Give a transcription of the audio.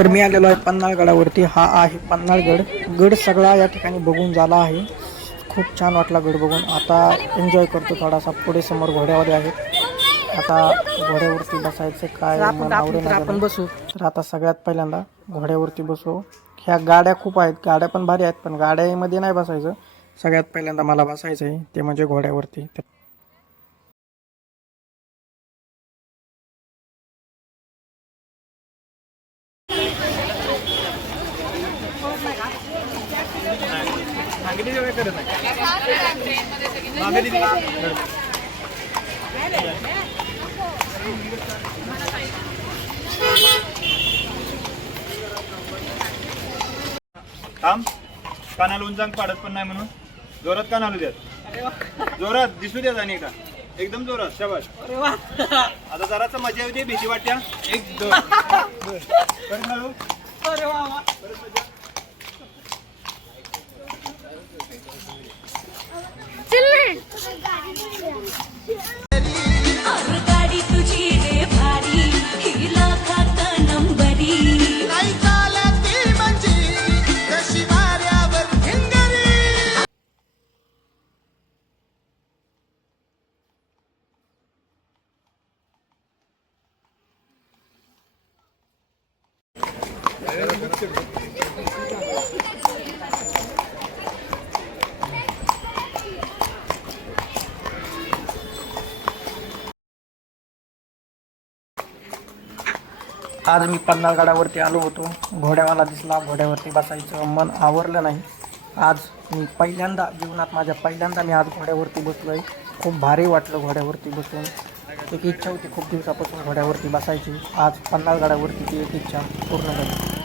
तर मी आलेलो आहे पन्हाळगडावरती. हा आहे पन्हाळगड. गड सगळा या ठिकाणी बघून झाला आहे. खूप छान वाटला गड बघून. आता एन्जॉय करतो थोडासा. पुढे समोर घोड्यावर आहेत. आता घोड्यावरती बसायचं काय? मला आवडेना आपण. बसू. तर आता सगळ्यात पहिल्यांदा घोड्यावरती बसू. ह्या गाड्या खूप आहेत. गाड्या पण भारी आहेत पण गाड्यामध्ये नाही बसायचं. सगळ्यात पहिल्यांदा मला बसायचं आहे ते म्हणजे घोड्यावरती. तर थांब. कानाला उंचांक पाडत पण नाही म्हणून. जोरात कान हलू द्यात. जोरात दिसू द्या आणि एकदा. एकदम जोरात शाबाश आता जराच मजा येऊ दे भीती वाटत्या एक दोन आज मी पन्हाळगडावरती आलो होतो. घोड्यावाला दिसला. घोड्यावरती बसायचं मन आवरलं नाही. आज मी पहिल्यांदा जीवनात माझ्या पहिल्यांदा मी आज घोड्यावरती बसलो आहे खूप भारी वाटलं घोड्यावरती बसून. एक इच्छा होती खूप दिवसापासून घोड्यावरती बसायची. आज पन्हाळगडावरती ती एक इच्छा पूर्ण झाली.